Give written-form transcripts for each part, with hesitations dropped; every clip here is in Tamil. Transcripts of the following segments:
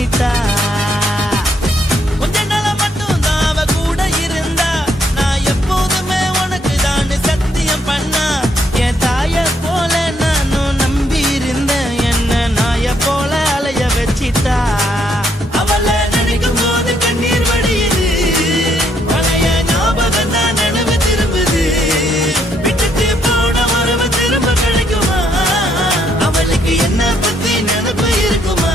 பண்ணிட்டா. கொஞ்ச நாள மட்டும் தான் அவ கூட இருந்தா, நான் எப்போதுமே உனக்கு தான் சத்தியம் பண்ணா. என் தாய போல நானும் நம்பி இருந்தேன், என்ன நாய போல அலைய வச்சிட்டா. அவளை நினைக்கும் போது கண்ணீர் வடியுது, பழைய ஞாபகம் தான் நினைவு திரும்புது. விட்டுட்டு போன உறவு திரும்ப கிடைக்குமா? அவளுக்கு என்ன பத்தி நினைப்பு இருக்குமா?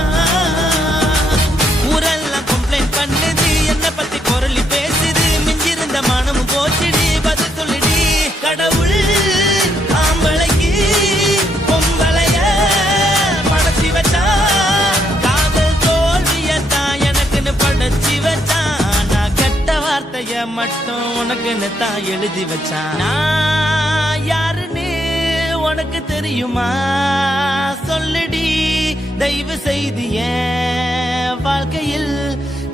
ஊரெல்லாம் கம்ப்ளைண்ட் பண்ணுது, என்ன பத்தி குரலி பேசுது. மிஞ்சிருந்த மனமும் போச்சுடி, பதில் சொல்லுடி. கடவுள் ஆம்பளைக்கு பொம்பளைய படைச்சி வச்சா, காதல் தோல்வியத்தான் எனக்குன்னு படைச்சி வச்சான். நான் கெட்ட வார்த்தைய மட்டும் உனக்குன்னு தான் எழுதி வச்சான். நான் யாருன்னு உனக்கு தெரியுமா? சொல்லுடி தயவு செய்து என் வாழ்க்கையில்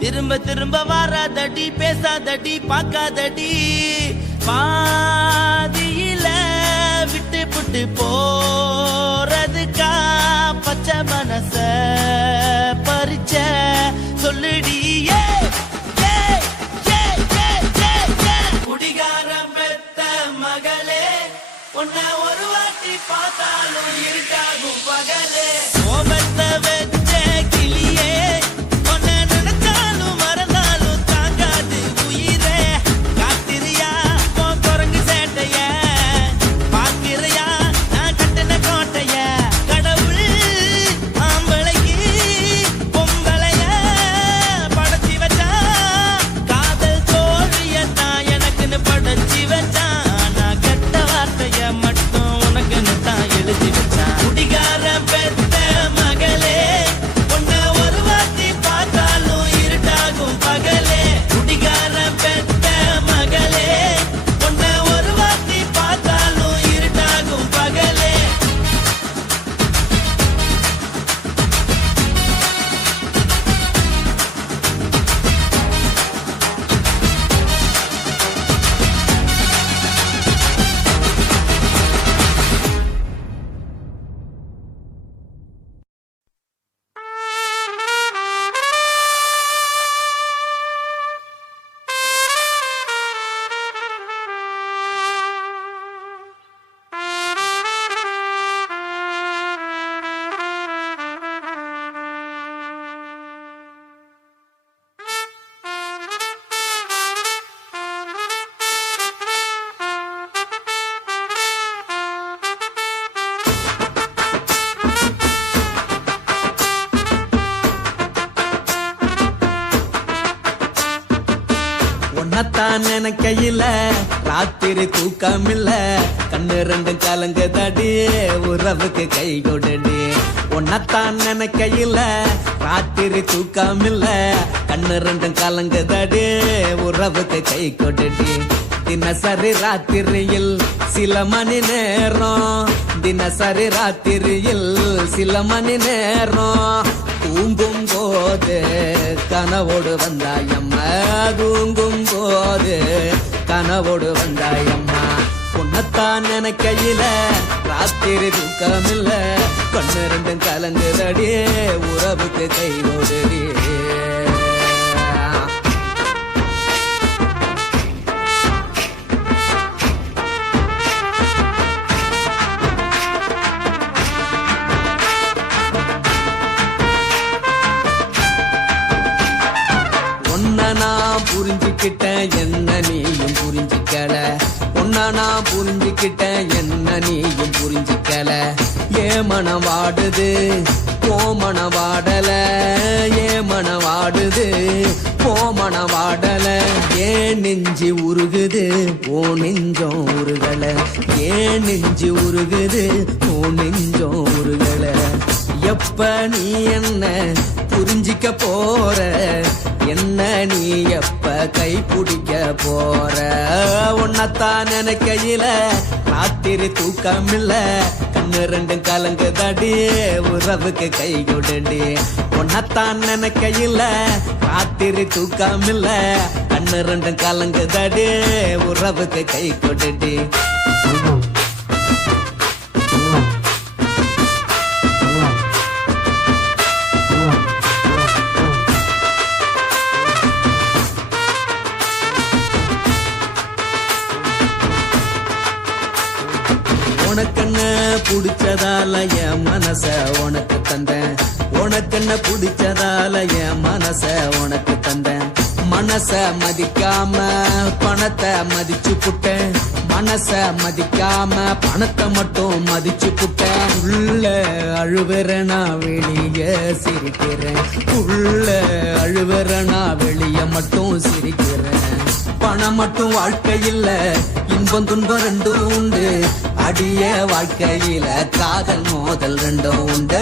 திரும்ப திரும்ப வராதடி, பேசாதடி, பார்க்காதடி. பாதியில விட்டு புட்டு போறதுக்கா பச்சை மனச பறிச்ச? சொல்லுடி குடிகாரம் பெத்த மகளே, உன்னை ஒரு வாட்டி பார்த்தாலும் இருக்காகும் பகலே. கோபத்தை வச்ச கிளியே, உன்னை நினைச்சாலும் மறந்தாலும் தாங்காது உயிரே. காத்திரியா உன் குரங்கு சேட்டைய, பார்க்கிறையா நான் கட்டின கோட்டைய. கடவுள் ஆம்பளைக்கு பொம்பளைய படைச்சி வச்சா, காதல் தோல்வியத்தான் எனக்குன்னு படைச்சி வச்சா. நான் கெட்ட வார்த்தைய மட்டும் உனக்குன்னு தான் எழுதி வச்சான். குடிகார பெத்த மகளே, உன்னை ஒரு வாட்டி பார்த்தாலும் இருட்டாகும் பகலே. குடிகார பெத்த மகளே, உன்னை ஒரு வாட்டி பார்த்தாலும் இருட்டாகும் பகலே. உன்னத்தான் நினைக்கையில ராத்திரி தூக்கமில்ல, கண்ணு ரெண்டு கலங்குதடி, உறவுக்கு கை கொடுடி. உன்னத்தான் நினைக்கையில ராத்திரி தூக்கமில்ல, கண்ணு ரெண்டும் கலங்குதடி, உறவுக்கு கை கொடுடி. தினசரி ராத்திரியில் சில மணி நேரம், தினசரி ராத்திரியில் சில மணி நேரம், தூங்கும் போது கனவோடு வந்தாயம்மா, தூங்கும் போது கனவோடு வந்தாயம்மா. உன்னத்தான் நினைக்கையில ராத்திரி தூக்கமில்ல, கண்ணு ரெண்டும் கலங்குதடி, உறவுக்கு கை ஓடுடி. நான் புரிஞ்சுக்கிட்டேன், என்ன நீயும் புரிஞ்சுக்கல. உன்ன நான் புரிஞ்சுக்கிட்டேன், என்ன நீயும் புரிஞ்சுக்கல. ஏ மனம் வாடுது போ மனம் வாடல, ஏ மனம் வாடுது போ மனம் வாடல. ஏன் நெஞ்சு உருகுது ஓ நெஞ்சம் உருகல, ஏன் நெஞ்சு உருகுது ஓ நெஞ்சம் உருகல. எப்ப நீ என்ன புரிஞ்சிக்க போற, என்ன நீ எப்ப கை பிடிக்க போற? உன்னத்தான் நினைக்கையில ராத்திரி தூக்கமில்ல, கண்ணு ரெண்டும் கலங்குதடி, உறவுக்கு கை கொடுடி. உன்னத்தான் நினைக்கையில ராத்திரி தூக்கமில்ல, கண்ணு ரெண்டும் கலங்குதடி, உறவுக்கு கை கொடுடி. உனக்கென்ன பிடிச்சதால என் மனச உனக்கு தந்தேன் உனக்கென்ன பிடிச்சதால என் மனச உனக்கு தந்தேன் மனச மதிக்காம பணத்தை மதிச்சு புட்டேன் மனச மதிக்காம பணத்தை மட்டும் மதிச்சு புட்டேன் உள்ள அழுவுறனா வெளிய சிரிக்கிறேன் உள்ள அழுவுறனா வெளிய மட்டும் சிரிக்கிறேன் பணம் மட்டும் வாழ்க்கை இல்ல இன்பம் துன்பம் ரெண்டும் உண்டு அடிய வாழ்க்கையில காதல் மோதல் ரெண்டும் உண்டு